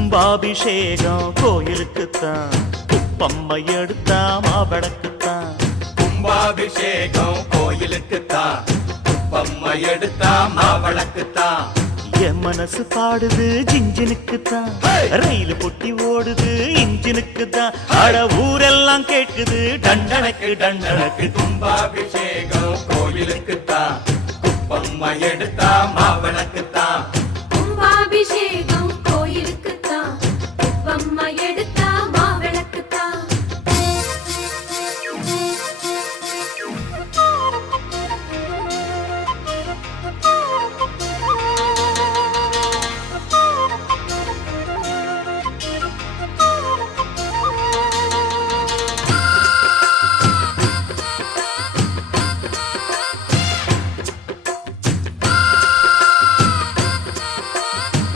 கும்பாபிஷேகம் கோயிலுக்குத்தான், குப்பம்மை எடுத்தா மாவளக்குத்தான். கும்பாபிஷேகம் கோயிலுக்குத்தான், குப்பம்மை எடுத்தா மாவளக்குத்தான். என் மனசு பாடுது ஜிஞ்சினுக்குத்தான், ரயில் பொட்டி ஓடுது இன்ஜினுக்குத்தான். அட ஊரெல்லாம் கேட்குது டண்டனக்கு டண்டனக்கு. கும்பாபிஷேகம் கோயிலுக்குத்தான், குப்பம்மை எடுத்தா மாவளக்குத்தான்.